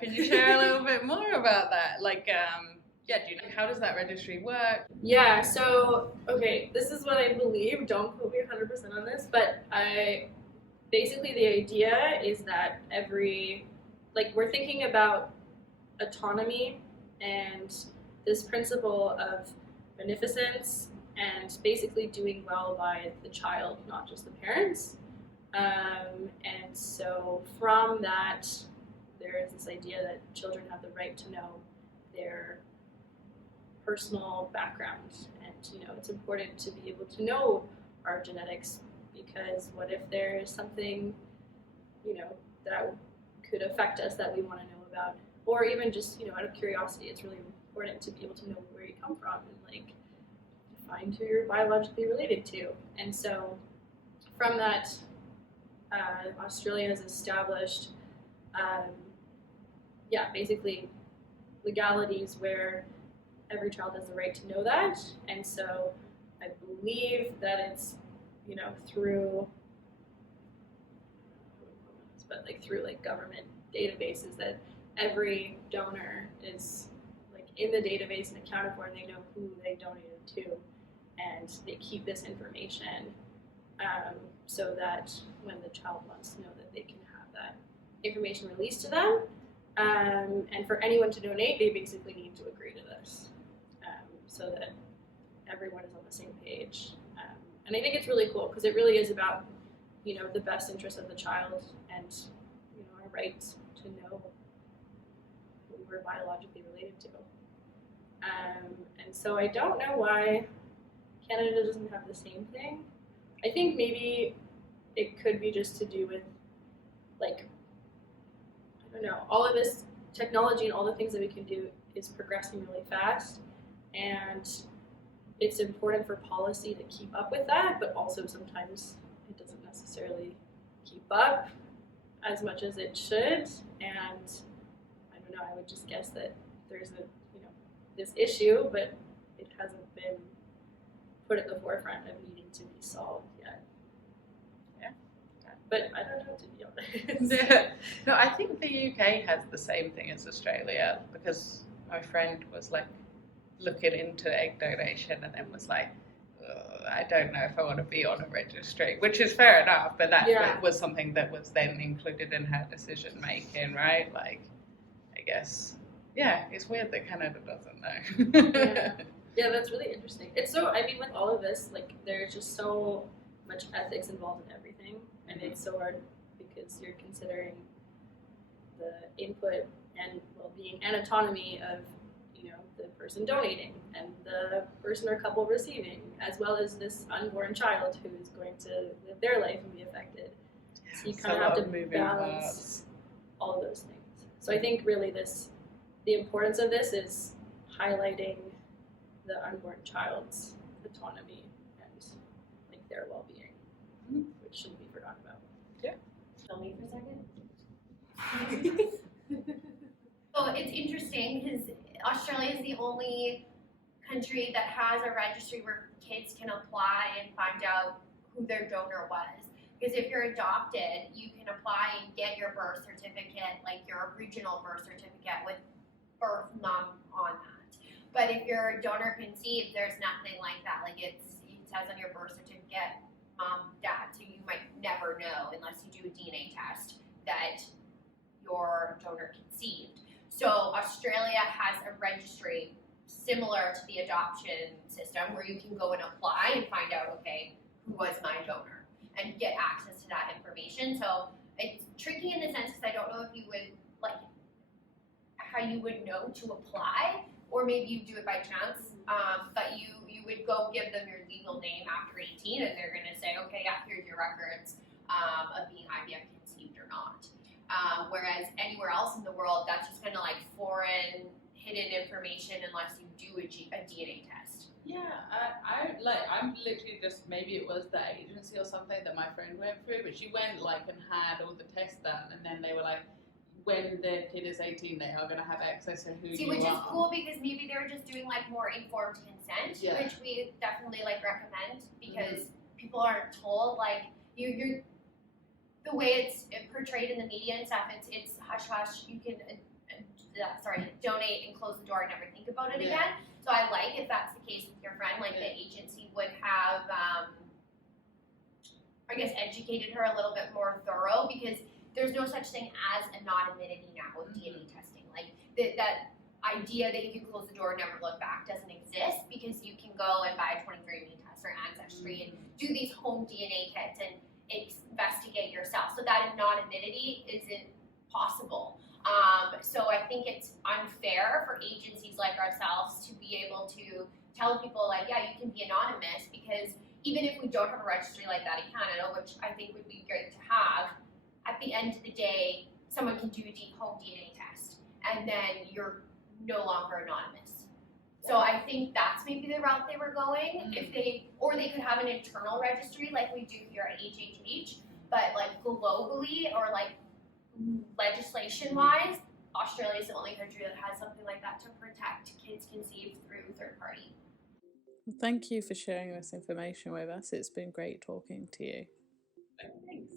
Can you share a little bit more about that? Like, do you know, how does that registry work? Yeah, so, okay, this is what I believe. Don't quote me 100% on this, but basically the idea is that we're thinking about autonomy and this principle of beneficence and basically doing well by the child, not just the parents. And so from that, there is this idea that children have the right to know their personal background, and it's important to be able to know our genetics, because what if there is something that could affect us that we want to know about, or even just out of curiosity. It's really important to be able to know where you come from and find who you're biologically related to. And so from that, Australia has established basically legalities where every child has the right to know that. And so I believe that it's through government databases that every donor is in the database and accounted for, and they know who they donated to, and they keep this information so that when the child wants to know, that they can have that information released to them. And for anyone to donate, they basically need to agree to this, so that everyone is on the same page. And I think it's really cool, because it really is about the best interest of the child, and our right to know who we're biologically related to. And so I don't know why Canada doesn't have the same thing. I think maybe it could be just to do with all of this technology and all the things that we can do is progressing really fast, and it's important for policy to keep up with that, but also sometimes it doesn't necessarily keep up as much as it should. And I don't know, I would just guess that there's this issue, but it hasn't been put at the forefront of needing to be solved yet. But I don't know, to be honest. Yeah. No, I think the UK has the same thing as Australia, because my friend was looking into egg donation and then was like, I don't know if I want to be on a registry, which is fair enough, but that was something that was then included in her decision making, right? I guess, it's weird that Canada doesn't know. Yeah, that's really interesting. It's so, with all of this, there's just so much ethics involved in everything, and it's so hard because you're considering the input and well-being and autonomy of the person donating and the person or couple receiving, as well as this unborn child who is going to live their life and be affected. So you kind of have to balance all of those things. So I think really the importance of this is highlighting the unborn child's autonomy and their well-being, which shouldn't be forgotten about. Yeah. Tell me for a second. So it's interesting because Australia is the only country that has a registry where kids can apply and find out who their donor was. Because if you're adopted, you can apply and get your birth certificate, your original birth certificate with birth mom on that. But if you're donor conceived, there's nothing like that. It says on your birth certificate, mom, dad, so you might never know unless you do a DNA test that you're donor conceived. So Australia has a registry similar to the adoption system where you can go and apply and find out, okay, who was my donor, and get access to that information. So it's tricky in the sense because I don't know if you would, how you would know to apply, or maybe you do it by chance, but you would go give them your legal name after 18, and they're going to say, okay, yeah, here's your records of being IVF conceived or not. Whereas anywhere else in the world, that's just kind of foreign, hidden information unless you do a DNA test. Yeah, I'm literally just, maybe it was the agency or something that my friend went through, but she went and had all the tests done, and then they were like, when the kid is 18, they are going to have access to who you are. Which is cool because maybe they're just doing more informed consent, which we definitely recommend, because people aren't told you're the way it's portrayed in the media and stuff, it's hush hush. You can donate and close the door and never think about it again. So I like if that's the case with your friend, like the agency would have, I guess, educated her a little bit more thorough, because there's no such thing as anonymity now with DNA testing. Like that idea that you can close the door and never look back doesn't exist, because you can go and buy a 23andMe test or Ancestry and do these home DNA kits and investigate yourself. So that anonymity isn't possible. So I think it's unfair for agencies like ourselves to be able to tell people, like, yeah, you can be anonymous, because even if we don't have a registry like that in Canada, which I think would be great to have, at the end of the day, someone can do a home DNA test, and then you're no longer anonymous. So I think that's maybe the route they were going. If they could have an internal registry like we do here at HHH, but like globally or like legislation-wise, Australia is the only country that has something like that to protect kids conceived through third party. Thank you for sharing this information with us. It's been great talking to you. Thanks.